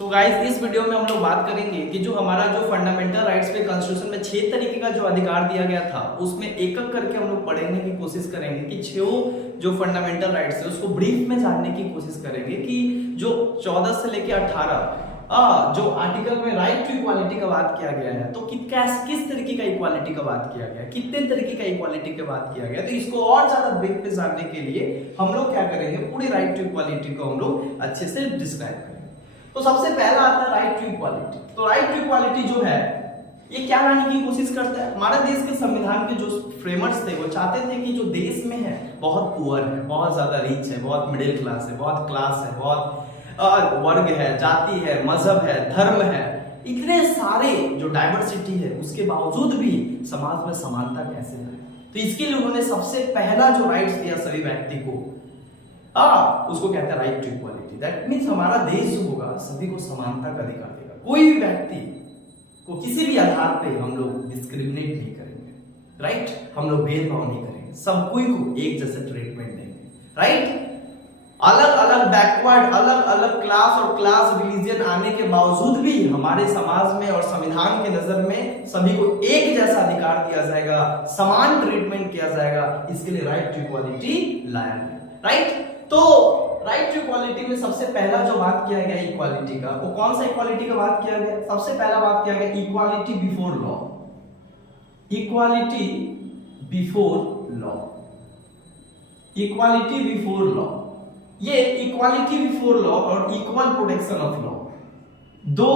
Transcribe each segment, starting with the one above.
तो गाइस इस वीडियो में हम लोग बात करेंगे कि जो हमारा जो फंडामेंटल राइट्स पे कॉन्स्टिट्यूशन में 6 तरीके का जो अधिकार दिया गया था उसमें एक एक करके हम लोग पढ़ने की कोशिश करेंगे कि 6 जो फंडामेंटल राइट्स है उसको ब्रीफ में जानने की कोशिश करेंगे कि जो 14 से लेके 18 जो आर्टिकल में राइट टू इक्वालिटी का बात किया गया है तो किस तरीके का इक्वालिटी का बात किया गया, कितने तरीके का इक्वालिटी का बात किया गया। तो इसको और ज्यादा ब्रीफ में जानने के लिए हम लोग क्या करेंगे, पूरी राइट टू इक्वालिटी को हम लोग अच्छे से डिस्क्राइब करेंगे। तो सबसे पहला आता है राइट टू इक्वालिटी। तो राइट टू इक्वालिटी जो है ये क्या लाने की कोशिश करता है, हमारे देश के संविधान के जो फ्रेमर्स थे वो चाहते थे कि जो देश में है बहुत पुअर है, बहुत ज्यादा रिच है, बहुत मिडिल क्लास है, बहुत क्लास है, बहुत वर्ग है, जाति है, मजहब है, धर्म है, इतने सारे जो डाइवर्सिटी है उसके बावजूद भी समाज में समानता कैसे है। तो इसके लिए उन्होंने सबसे पहला जो राइट्स दिया सभी व्यक्ति को, उसको कहते हैं right to equality. That means हमारा देश जो होगा सभी को समानता का अधिकार देगा, कोई भी व्यक्ति को किसी भी आधार पे हम लोग डिस्क्रिमिनेट नहीं करेंगे, राइट, हम लोग भेदभाव नहीं करेंगे, सब कोई को एक जैसे ट्रीटमेंट देंगे, राइट। अलग अलग बैकवर्ड, अलग अलग क्लास और क्लास रिलीजन आने के बावजूद भी हमारे समाज में और संविधान के नजर में सभी को एक जैसा अधिकार दिया जाएगा, समान ट्रीटमेंट किया जाएगा, इसके लिए राइट टू इक्वालिटी लाया गया, राइट। तो राइट टू इक्वालिटी में सबसे पहला जो बात किया गया इक्वालिटी का, वो कौन सा इक्वालिटी का बात किया गया, सबसे पहला बात किया गया equality before law. Equality before law, equality before law, ये इक्वालिटी बिफोर लॉ और इक्वल प्रोटेक्शन ऑफ लॉ दो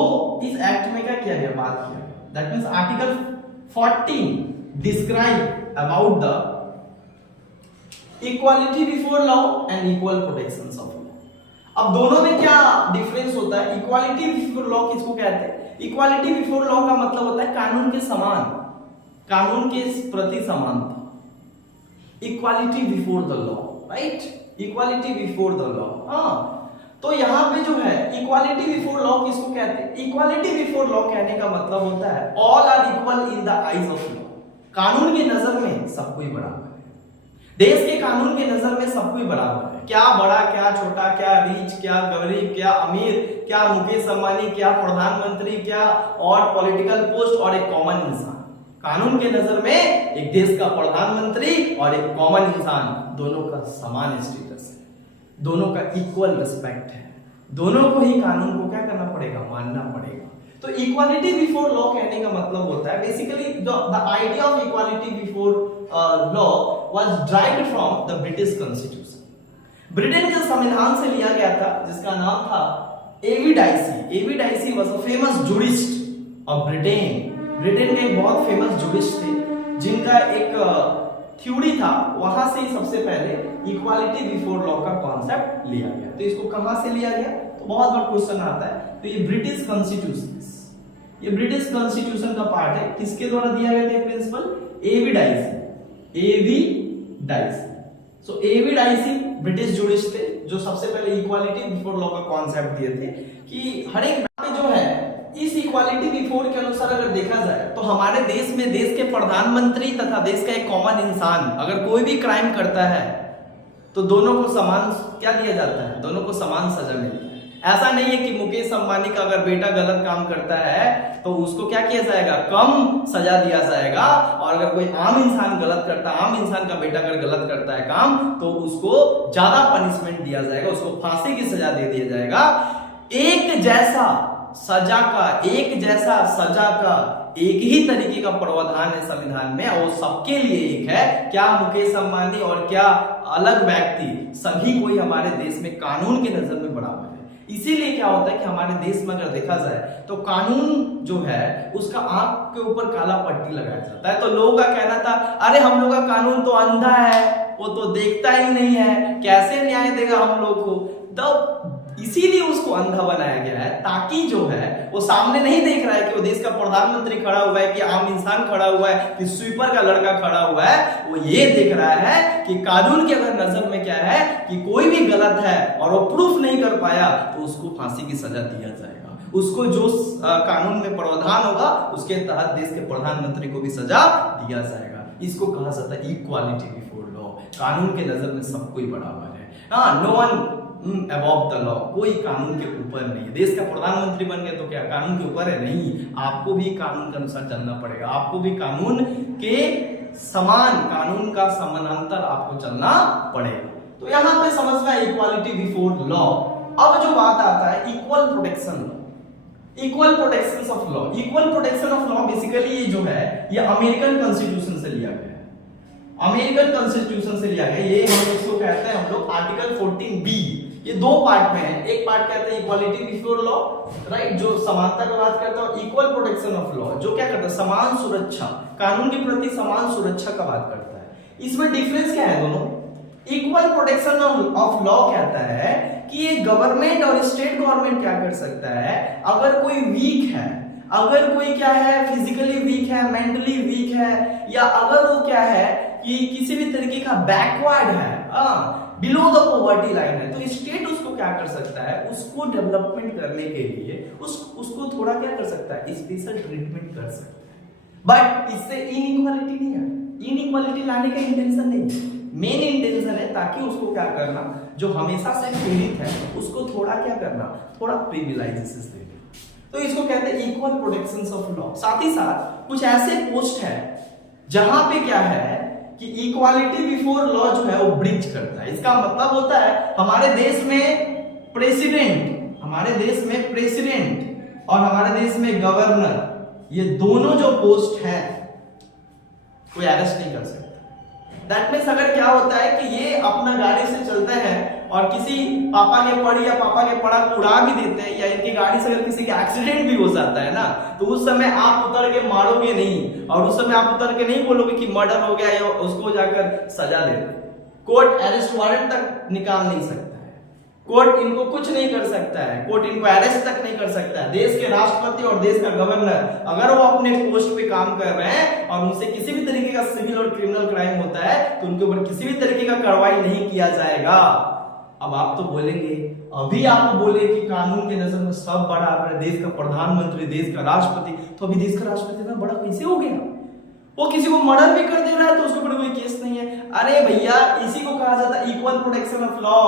इस एक्ट में क्या किया गया, बात किया गया। That means article 14 describe about the equality before law and equal protection of law. अब दोनों में क्या डिफरेंस होता है, इक्वालिटी बिफोर लॉ किसको कहते हैं, इक्वालिटी बिफोर लॉ का मतलब होता है कानून के समान, कानून के प्रति समानता, equality before the law, right, equality before the law. तो यहां पे जो है इक्वालिटी बिफोर लॉ किसको कहते हैं, इक्वालिटी बिफोर लॉ कहने का मतलब होता है all are equal in the eyes of law. कानून के नजर में सब कोई बराबर है, देश के कानून के नजर में सब कोई बराबर है, क्या बड़ा क्या छोटा, क्या रिच क्या गरीब, क्या अमीर, क्या मुकेश अंबानी, क्या प्रधानमंत्री, क्या और पॉलिटिकल पोस्ट और एक कॉमन इंसान। कानून के नजर में एक देश का प्रधानमंत्री और एक कॉमन इंसान दोनों का समान स्टेटस है, दोनों का इक्वल रिस्पेक्ट है, दोनों को ही कानून को क्या करना पड़ेगा, मानना पड़ेगा। तो इक्वालिटी बिफोर लॉ कहने का मतलब होता है basically the idea of equality before law was derived from the British constitution. Britain के संविधान से लिया गया था जिसका नाम था A V Dicey. A V Dicey was a famous jurist of Britain. Britain के एक बहुत फेमस जुरिस्ट थे जिनका एक थ्योरी था, वहां से ही सबसे पहले इक्वालिटी बिफोर लॉ का कॉन्सेप्ट लिया गया। तो इसको कहां से लिया गया, तो बहुत बार क्वेश्चन आता है। तो ये ब्रिटिश कॉन्स्टिट्यूशन, ये ब्रिटिश कॉन्स्टिट्यूशन का पार्ट है, किसके द्वारा दिया गया था प्रिंसिपल, एवी डाइसी, एवी डाइसी। सो एवी डाइसी ब्रिटिश जुरिस्ट थे जो सबसे पहले इक्वालिटी बिफोर लॉ का कॉन्सेप्ट दिए थे कि हर एक जो है इस इक्वालिटी बिफोर के अनुसार अगर देखा जाए तो हमारे देश में देश के प्रधानमंत्री तथा देश का एक कॉमन इंसान अगर कोई भी क्राइम करता है तो दोनों को समान क्या दिया जाता है, दोनों को समान सजा मिलती है। ऐसा नहीं है कि मुकेश अंबानी का अगर बेटा गलत काम करता है तो उसको क्या किया जाएगा, कम सजा दिया जाएगा, और अगर कोई आम इंसान गलत करता है, आम इंसान का बेटा अगर गलत करता है काम तो उसको ज्यादा पनिशमेंट दिया जाएगा, उसको फांसी की सजा दे दिया जाएगा। एक जैसा सजा का, एक जैसा सजा का एक ही तरीके का प्रावधान है संविधान में, और सबके लिए एक है। क्या मुकेश अंबानी और क्या अलग व्यक्ति, सभी कोई हमारे देश में कानून के नजर में बराबर है। इसीलिए क्या होता है कि हमारे देश में अगर देखा जाए तो कानून जो है उसका आंख के ऊपर काला पट्टी लगाया जाता है। तो लोगों का कहना था अरे हम लोग का कानून तो अंधा है, वो तो देखता ही नहीं है, कैसे न्याय देगा हम लोग को। तो इसीलिए उसको अंधा बनाया गया है ताकि जो है वो सामने नहीं देख रहा है कि वो देश का प्रधानमंत्री खड़ा हुआ है, कि आम इंसान खड़ा हुआ है, कि स्वीपर का लड़का खड़ा हुआ है। वो ये देख रहा है कि कानून के अगर नजर में क्या है कि कोई भी गलत है और वो प्रूफ नहीं कर पाया तो उसको फांसी की सजा दिया जाएगा, उसको जो कानून में प्रावधान होगा उसके तहत देश के प्रधानमंत्री को भी सजा दिया जाएगा। इसको कहा जाता है इक्वालिटी बिफोर लॉ, कानून के नजर में सब कोई बराबर है। No one above the law, कोई कानून के ऊपर नहीं है। देश का प्रधानमंत्री बन गए तो क्या कानून के ऊपर है? नहीं, आपको भी कानून के अनुसार चलना पड़ेगा, आपको भी कानून के समान, कानून का समानांतर आपको चलना पड़ेगा। तो यहां पे समझ में इक्वालिटी बिफोर लॉ। अब जो बात आता है equal protection law, equal protection of law. Equal protection of law basically ये जो है ये अमेरिकन कॉन्स्टिट्यूशन से लिया गया है, अमेरिकन कॉन्स्टिट्यूशन से लिया गया। ये हम इसको कहते हैं हम लोग आर्टिकल 14B। ये दो पार्ट में है, एक पार्ट कहते हैं इक्वालिटी बिफोर लॉ, राइट, जो समानता की बात करता है, इक्वल प्रोटेक्शन ऑफ लॉ जो क्या करता है समान सुरक्षा, कानून के प्रति समान सुरक्षा का बात करता है। इसमें डिफरेंस क्या है दोनों? इक्वल प्रोटेक्शन ऑफ लॉ कहता है कि ये गवर्नमेंट और स्टेट गवर्नमेंट क्या कर सकता है, अगर कोई वीक है, अगर कोई क्या है फिजिकली वीक है, मेंटली वीक है, या अगर वो क्या है कि किसी भी तरीके का बैकवर्ड है, बिलो द पॉवर्टी लाइन है, तो स्टेट उसको क्या कर सकता है, उसको डेवलपमेंट करने के लिए उसको थोड़ा क्या कर सकता है, स्पेशल ट्रीटमेंट कर सकता है। बट इससे इनइक्वालिटी नहीं है, इनइक्वालिटी लाने का इंटेंशन नहीं है, मेन इंटेंशन है ताकि उसको क्या करना, जो हमेशा से पीड़ित है उसको थोड़ा क्या करना, थोड़ा प्रिविलेजेस देना। तो इसको कहते हैं इक्वल प्रोटेक्शन ऑफ लॉ। साथ ही साथ कुछ ऐसे पोस्ट है जहां पे क्या है कि इक्वालिटी बिफोर लॉ जो है वो ब्रिज करता है। इसका मतलब होता है हमारे देश में प्रेसिडेंट, हमारे देश में प्रेसिडेंट और हमारे देश में गवर्नर, ये दोनों जो पोस्ट है कोई अरेस्ट नहीं कर सकता। दैट मीन्स अगर क्या होता है कि ये अपना गाड़ी से चलते हैं और किसी पापा के पड़ी या पापा के पड़ा को उड़ा भी देते हैं, या इनकी गाड़ी से अगर किसी का एक्सीडेंट भी हो जाता है ना, तो उस समय आप उतर के मारोगे नहीं, और उस समय आप उतर के नहीं बोलोगे कि मर्डर हो गया या उसको जाकर सजा दे दे। कोर्ट अरेस्ट वारंट तक निकाल नहीं सकता है, कोर्ट इनको कुछ नहीं कर सकता है, कोर्ट इनको अरेस्ट तक नहीं कर सकता है। देश के राष्ट्रपति और देश का गवर्नर अगर वो अपने पोस्ट पे काम कर रहे हैं और उनसे किसी भी तरीके का सिविल और क्रिमिनल क्राइम होता है तो उनके ऊपर किसी भी तरीके का कार्रवाई नहीं किया जाएगा। अब आप तो बोलेंगे, अभी आप बोले कि कानून के नजर में सब बड़ा है, देश का प्रधानमंत्री, देश का राष्ट्रपति, तो अभी देश का राष्ट्रपति इतना बड़ा कैसे हो गया? वो किसी को मर्डर भी कर दे रहा है तो उसके ऊपर कोई केस नहीं है। अरे भैया, इसी को कहा जाता है इक्वल प्रोटेक्शन ऑफ लॉ।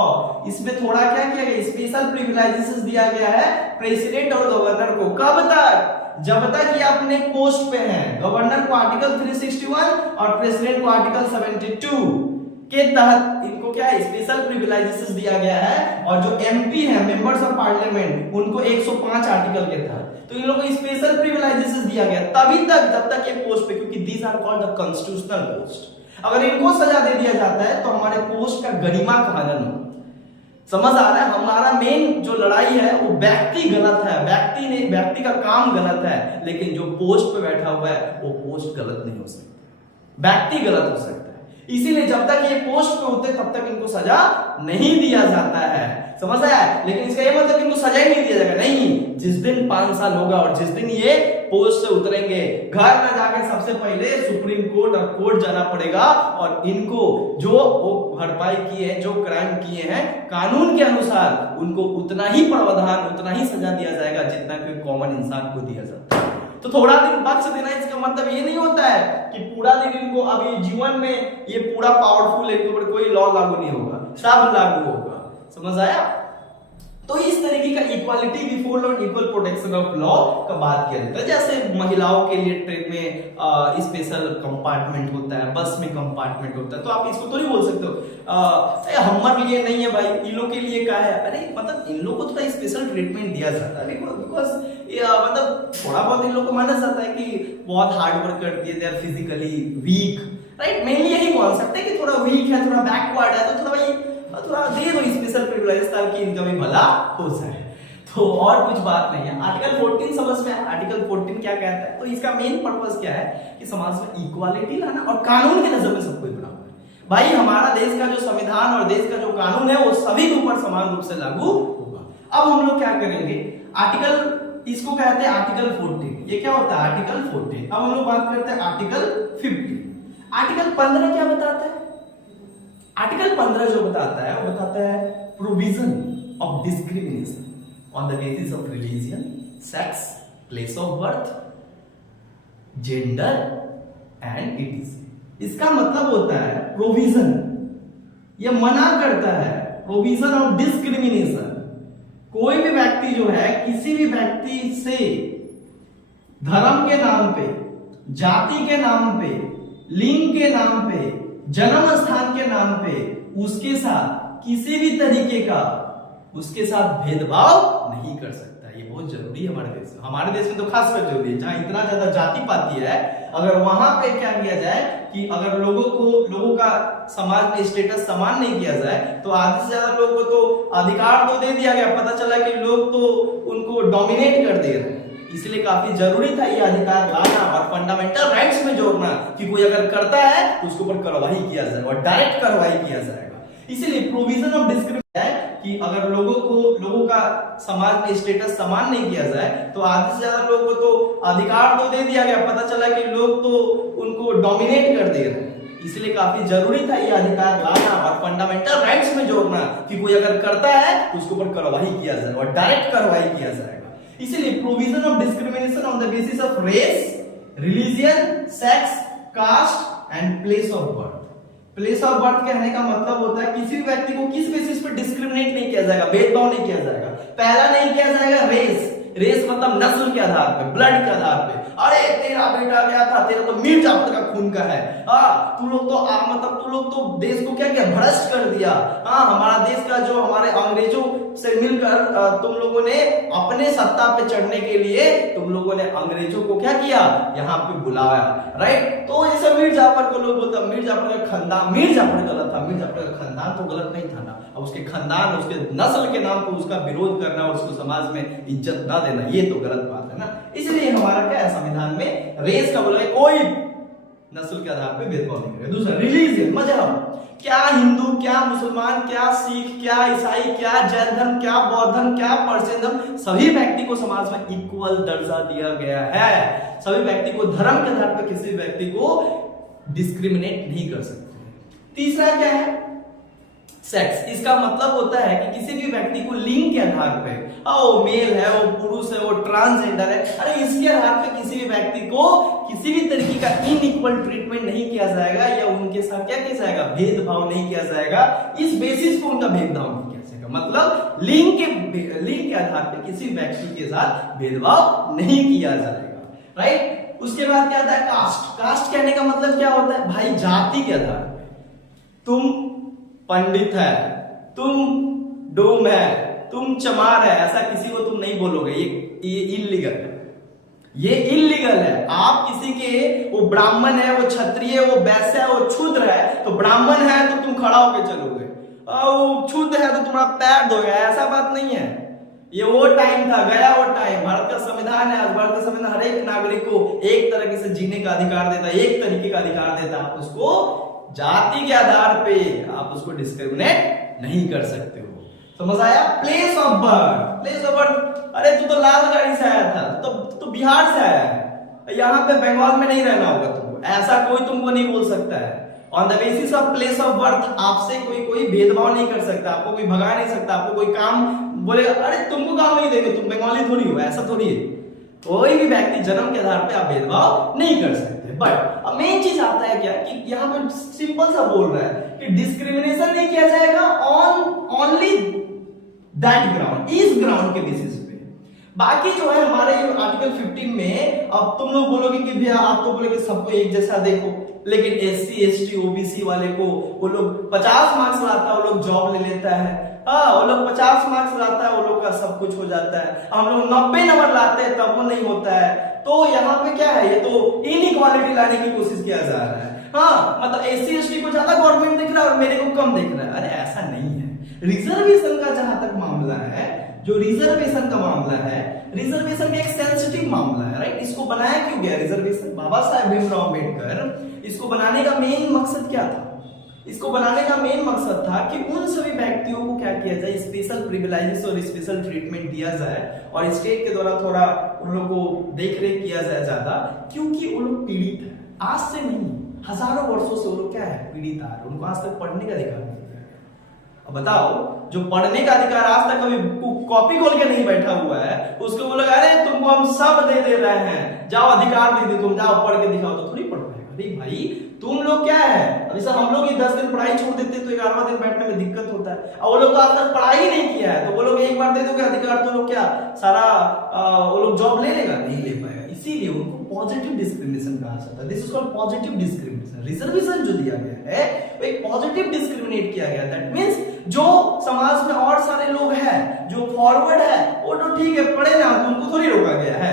इसमें थोड़ा क्या किया गया, स्पेशल प्रिविलेजेस दिया गया है प्रेसिडेंट और गवर्नर को। कब तक? जब तक ये अपने पोस्ट पे हैं। गवर्नर को आर्टिकल 361 और प्रेसिडेंट को आर्टिकल 72 के तहत इनको क्या है, स्पेशल प्रिविलेजेस दिया गया है। और जो एमपी है, मेंबर्स ऑफ पार्लियामेंट, उनको 105 आर्टिकल के तहत तो इन लोगों को स्पेशल प्रिविलेजेस दिया गया तभी तक जब तक ये पोस्ट पे, क्योंकि these are called the constitutional post. अगर इनको सजा दे दिया जाता है तो हमारे पोस्ट का गरिमा का हनन हो। समझ आ रहा है? हमारा मेन जो लड़ाई है वो व्यक्ति गलत है, व्यक्ति नहीं, व्यक्ति का काम गलत है, लेकिन जो पोस्ट पे बैठा हुआ है वो पोस्ट गलत नहीं हो सकता, व्यक्ति गलत हो सकता है। इसीलिए जब तक ये पोस्ट पे होते तब तक इनको सजा नहीं दिया जाता है। समझ आया? लेकिन इसका ये मतलब इनको सजा ही नहीं दिया जाएगा, नहीं। जिस दिन 5 साल होगा और जिस दिन ये पोस्ट से उतरेंगे, घर में जाकर सबसे पहले सुप्रीम कोर्ट और कोर्ट जाना पड़ेगा और इनको जो वो भरपाई किए हैं, जो क्राइम किए हैं, कानून के अनुसार उनको उतना ही प्रावधान, उतना ही सजा दिया जाएगा जितना कोई कॉमन इंसान को दिया जाता है। तो थोड़ा दिन बख्श देना इसका मतलब ये नहीं होता है कि पूरा दिन इनको अभी जीवन में ये पूरा पावरफुल है, इनके ऊपर कोई लॉ लागू नहीं होगा, सब लागू होगा। समझ आया? तो इस तरीके का equality before law, equal protection of law का बात किया जाता है। जैसे महिलाओं के लिए ट्रेन में स्पेशल कंपार्टमेंट होता है, बस में कंपार्टमेंट होता है, तो आप इसको तो नहीं बोल सकते हो हमारे लिए नहीं है भाई, इन लोग के लिए क्या है। अरे मतलब इन लोग को थोड़ा स्पेशल ट्रीटमेंट दिया जाता है बिकॉज मतलब थोड़ा बहुत इन लोग को माना जाता है कि बहुत हार्ड वर्क करती है, they are physically weak, right. Mainly यही कॉन्सेप्ट है कि थोड़ा वीक है, थोड़ा बैकवर्ड है, तो थोड़ा दे दो स्पेशल प्रिविलेज ताकि इनका भी भला हो जाए। तो और कुछ बात नहीं है। आर्टिकल 14 समझ में है, आर्टिकल 14 क्या कहता है? तो इसका मेन पर्पस क्या है कि समाज में इक्वालिटी लाना और कानून के नजर में सब कोई बराबर है। भाई हमारा देश का जो संविधान और देश का जो कानून है वो सभी के ऊपर समान रूप से लागू होगा। अब हम लोग क्या करेंगे, आर्टिकल, इसको कहते हैं आर्टिकल 14। ये क्या होता है? आर्टिकल 14। अब हम लोग बात करते हैं आर्टिकल 15। आर्टिकल 15 क्या बताता है? आर्टिकल 15 जो बताता है वो बताता है provision of discrimination on the basis of religion, sex, place of birth, gender and etc.. इसका मतलब होता है प्रोविजन, ये मना करता है प्रोविजन ऑफ डिस्क्रिमिनेशन। कोई भी व्यक्ति जो है किसी भी व्यक्ति से धर्म के नाम पे, जाति के नाम पे, लिंग के नाम पे, जन्म स्थान के नाम पे उसके साथ किसी भी तरीके का उसके साथ भेदभाव नहीं कर सकता। ये बहुत जरूरी है हमारे देश में। हमारे देश में तो खासकर जरूरी है, जहां इतना ज्यादा जाति पाती है, अगर वहां पे क्या किया जाए कि अगर लोगों का समाज में स्टेटस समान नहीं किया जाए तो आधे से ज्यादा लोगों को तो अधिकार तो दे दिया गया, पता चला कि लोग तो उनको डोमिनेट कर दे रहे हैं। इसलिए काफी जरूरी था ये अधिकार लाना और फंडामेंटल राइट्स में जोड़ना कि कोई अगर करता है तो उसके ऊपर कार्रवाई किया जाए और डायरेक्ट कार्रवाई किया जाएगा। इसीलिए प्रोविजन ऑफ डिस्क्रिमिनेशन है कि अगर लोगों का समाज में स्टेटस समान नहीं किया जाए तो आधे से ज्यादा लोगों को तो अधिकार तो दे दिया गया, पता चला कि लोग तो उनको डोमिनेट कर दे रहे हैं। इसलिए काफी जरूरी था ये अधिकार लाना और फंडामेंटल राइट्स में जोड़ना कि कोई अगर करता है तो उसके ऊपर कार्रवाई किया जाए और डायरेक्ट कार्रवाई किया जाएगा। इसीलिए provision of discrimination on the basis of race, religion, sex, caste and place of birth. Place of birth कहने का मतलब होता है किसी भी व्यक्ति को किस बेसिस पे डिस्क्रिमिनेट नहीं किया जाएगा, भेदभाव नहीं किया जाएगा। पहला नहीं किया जाएगा रेस, रेस मतलब नस्ल के आधार पे, ब्लड के आधार पे। अरे तेरा बेटा क्या था, तेरा तो मीर जाफर का खून का है, तू लोग तो देश को क्या किया, भ्रष्ट कर दिया। हमारा देश का जो हमारे अंग्रेजों से मिलकर तुम लोगों ने अपने सत्ता पे चढ़ने के लिए तुम लोगों ने अंग्रेजों को क्या किया, यहाँ पे बुलाया, राइट। तो जैसे मीर जाफर को लोग बोलते मीर जाफर का खानदान, मीर जाफर गलत था, मीर जाफर का खानदान तो गलत नहीं था ना। अब उसके खानदान, उसके नस्ल के नाम पर उसका विरोध करना और उसको समाज में इज्जत ना देना, ये तो गलत बात है ना। इसलिए हमारा क्या है, संविधान में रेस का बोला है, कोई नस्ल के आधार पे भेदभाव नहीं करेगा। दूसरा रिलीजन, मजहब, क्या हिंदू, क्या मुसलमान, क्या सिख, क्या ईसाई, क्या जैन धर्म, क्या बौद्ध धर्म, क्या पारसी धर्म, सभी व्यक्ति को समाज में इक्वल दर्जा दिया गया है। सभी व्यक्ति को धर्म के आधार पर किसी व्यक्ति को डिस्क्रिमिनेट नहीं कर सकते। तीसरा क्या है, सेक्स। इसका मतलब होता है कि किसी भी व्यक्ति को लिंग के आधार पे, वो मेल है, वो पुरुष है, वो ट्रांसजेंडर है, अरे इसके आधार पे किसी भी व्यक्ति को किसी भी तरीके का इनइक्वल ट्रीटमेंट नहीं किया जाएगा या उनके साथ क्या किया जाएगा, भेदभाव नहीं किया जाएगा। इस बेसिस पे उनका भेदभाव नहीं किया जाएगा, मतलब लिंग के आधार पे किसी व्यक्ति के साथ भेदभाव नहीं किया जाएगा, राइट। उसके बाद क्या आता है, कास्ट। कास्ट कहने का मतलब क्या होता है भाई, जाति के आधार पे तुम पंडित है, तुम डोम है, तुम चमार है, ऐसा किसी को तुम नहीं बोलोगे, ये इल्लीगल है, ये इल्लीगल है। आप किसी के, वो ब्राह्मण है, वो क्षत्रिय, वो वैश्य है, वो शूद्र है, तो ब्राह्मण है तो तुम खड़ा होकर चलोगे, वो शूद्र है तो तुम्हारा पैर धोगे, ऐसा बात नहीं है। ये वो टाइम था, गया वो टाइम। भारत का संविधान है, भारत का संविधान हर एक नागरिक को एक तरीके से जीने का अधिकार देता है, एक तरीके का अधिकार देता है। आप उसको जाति के आधार पे आप उसको डिस्क्रिमिनेट नहीं कर सकते हो। समझ आया। Place of birth, place of birth, अरे तू तो लाल गाड़ी से आया था, तो बिहार से आया है, यहाँ पे बंगाल में नहीं रहना होगा तुमको, ऐसा कोई तुमको नहीं बोल सकता है। On the basis of place of birth आपसे कोई भेदभाव नहीं कर सकता, आपको कोई भगा नहीं सकता, आपको कोई काम बोलेगा अरे तुमको काम नहीं देंगे, तुम बंगाली थोड़ी हो, ऐसा थोड़ी है। कोई भी व्यक्ति जन्म के आधार पे आप भेदभाव नहीं कर सकते। बट अब मेन चीज आता है क्या कि यहाँ पे सिंपल सा बोल रहा है कि डिस्क्रिमिनेशन नहीं किया जाएगा ऑन ओनली दैट ग्राउंड, इस ग्राउंड के बेसिस पे। बाकी जो है हमारे आर्टिकल 15 में, अब तुम लोग बोलोगे कि भैया आप तो बोलोगे सबको एक जैसा देखो, लेकिन SC ST OBC वाले को वो लोग 50 मार्क्स लाता है, वो लोग जॉब ले लेता है। वो लोग 50 मार्क्स लाता है, वो लोग का सब कुछ हो जाता है। हम लोग 90 नंबर लाते हैं तब वो नहीं होता है। तो यहाँ पे क्या है, ये तो इनइक्वालिटी लाने की कोशिश किया जा रहा है। मतलब SC ST को ज्यादा गवर्नमेंट दिख रहा है और मेरे को कम दिख रहा है। अरे ऐसा नहीं है। रिजर्वेशन का जहां तक मामला है, जो रिजर्वेशन का मामला है, रिजर्वेशन एक सेंसिटिव मामला है, राइट। इसको बनाया क्यों गया रिजर्वेशन, बाबा साहेब भीमराव अम्बेडकर, इसको बनाने का मेन मकसद क्या था? इसको बनाने का मेन मकसद था कि उन सभी व्यक्तियों को क्या किया जाए, स्पेशल प्रिविलेजेस और स्पेशल ट्रीटमेंट दिया जाए और स्टेट के द्वारा थोड़ा उन लोगों को देख रेख किया जाए ज्यादा, क्योंकि वो लोग पीड़ित है। आज से नहीं, हजारों वर्षों से वो लोग क्या है, पीड़ित आ रहे, उनको आज तक पढ़ने का अधिकार नहीं है। अब बताओ, जो पढ़ने का अधिकार आज तक कभी कॉपी खोल के नहीं बैठा हुआ है, उसको बोलोगे अरे तुमको हम सब दे रहे हैं, जाओ अधिकार दे दे, तुम जाओ पढ़ के दिखाओ, तो थोड़ी पढ़ पाएगा। अरे भाई तुम लोग क्या है, अभी सर हम लोग 10 दिन पढ़ाई छोड़ देते तो 11वां दिन बैठने में दिक्कत होता है, और वो लोग तो आज तक पढ़ाई नहीं किया है, तो वो लोग एक बार दे दोगे अधिकार तो लोग क्या सारा वो लोग जॉब ले लेगा, नहीं ले पाएगा। इसीलिए उनको पॉजिटिव डिस्क्रिमिनेशन कहा जाता है। This is called positive discrimination. Reservation जो दिया गया है वो एक पॉजिटिव डिस्क्रिमिनेट किया गया। दैट मींस जो समाज में और सारे लोग हैं जो फॉरवर्ड है वो तो ठीक है पढ़े ना, तो उनको थोड़ी रोका गया है,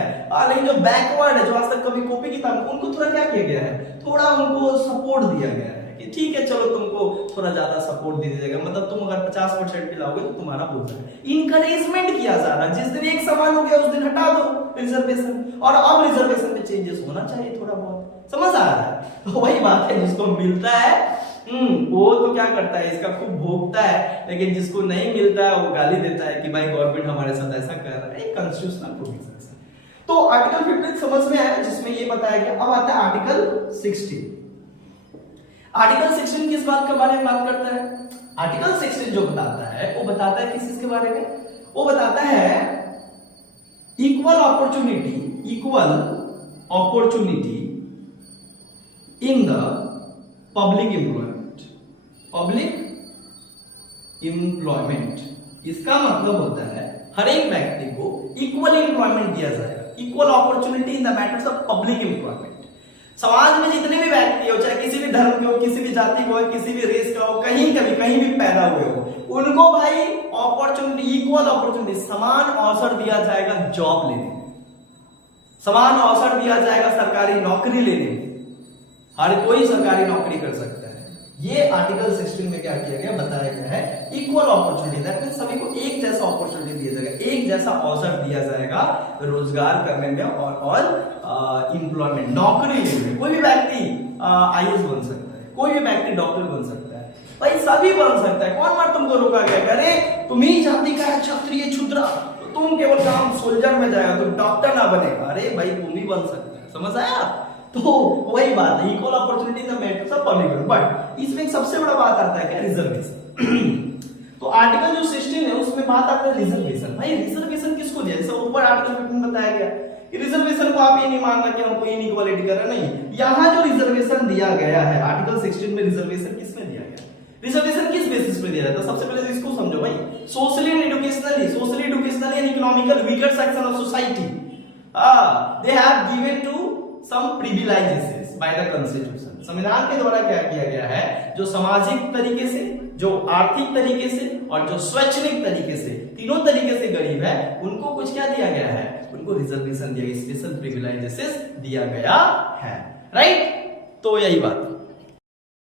लेकिन जो बैकवर्ड है जो आज तक कभी कॉपी किताब, उनको थोड़ा क्या किया गया है, थोड़ा उनको सपोर्ट दिया गया है कि ठीक है चलो तुमको थोड़ा ज्यादा सपोर्ट दे दिया जाएगा, मतलब तुम अगर 50% भी लाओगे तो तुम्हारा हो जाएगा। इनकरेजमेंट किया जा रहा है, जिस दिन एक समान हो गया उस दिन हटा दो रिजर्वेशन, और अब रिजर्वेशन में चेंजेस होना चाहिए थोड़ा बहुत, समझ आ रहा है। तो वही बात है, जिसको मिलता है वो तो क्या करता है, इसका खूब भोगता है, लेकिन जिसको नहीं मिलता है वो गाली देता है कि भाई गवर्नमेंट हमारे साथ ऐसा कर रहा है। Constitutional provision. तो आर्टिकल 15 समझ में आया जिसमें ये बताया गया। अब आता है आर्टिकल 16। आर्टिकल 16 किस बात के बारे में बात करता है? आर्टिकल 16 जो बताता है वो बताता है किस चीज के बारे में, वो बताता है equal opportunity in the public employment. इसका मतलब होता है हर एक व्यक्ति को इक्वल एम्प्लॉयमेंट दिया जाएगा, equal opportunity in the matters of public employment. समाज में जितने भी व्यक्ति हो, चाहे किसी भी धर्म के हो, किसी भी जाति को हो, किसी भी रेस का हो, कहीं भी पैदा हुए हो, उनको भाई अपॉर्चुनिटी, इक्वल अपॉर्चुनिटी, समान अवसर दिया जाएगा जॉब लेने में, समान अवसर दिया जाएगा सरकारी नौकरी लेने में। हर कोई सरकारी नौकरी कर सकता है। ये आर्टिकल 16 में क्या किया गया, बताया गया है इक्वल अपॉर्चुनिटी। दैट मींस सभी को एक जैसा अपॉर्चुनिटी दिया जाएगा, एक जैसा अवसर दिया जाएगा रोजगार करने में और एम्प्लॉयमेंट, नौकरी लेने में। कोई भी व्यक्ति आईएएस बन सकता है, कोई भी व्यक्ति डॉक्टर बन सकता है, भाई सभी बन सकता है। कौन बात तुमको रोका गया? अरे तुम ही जाति का है क्षत्रिय क्षुद्र, तो तुम केवल काम सोल्जर में जाएगा, तुम डॉक्टर ना बनेगा। अरे भाई तुम भी बन सकते हैं, समझ आया? तो वही बात है, equal opportunity in the matters of public. But इसमें एक सबसे बड़ा बात आता है क्या, रिजर्वेशन। तो आर्टिकल जो 16 है उसमें बात आता है रिजर्वेशन। भाई रिजर्वेशन किसको दिया? जैसे ऊपर आर्टिकल 15 बताया गया कि रिजर्वेशन को आप ये नहीं मानना कि हमको इनइक्वालिटी कर रहा, नहीं। यहाँ जो रिजर्वेशन दिया गया है आर्टिकल 16 में, रिजर्वेशन किसमें दिया गया? रिजर्वेशन किस बेसिस पे दिया जाता है? सबसे पहले इसको समझो भाई, socially and educationally and economical weaker section of society, they have given to some privileges by the constitution। संविधान के द्वारा क्या किया गया है, जो सामाजिक तरीके से, जो आर्थिक तरीके से और जो शैक्षणिक तरीके से, तीनों तरीके से गरीब है, उनको कुछ क्या दिया गया है, उनको रिजर्वेशन दिया गया, स्पेशल प्रिविलेजेस दिया गया है। राइट, तो यही बात।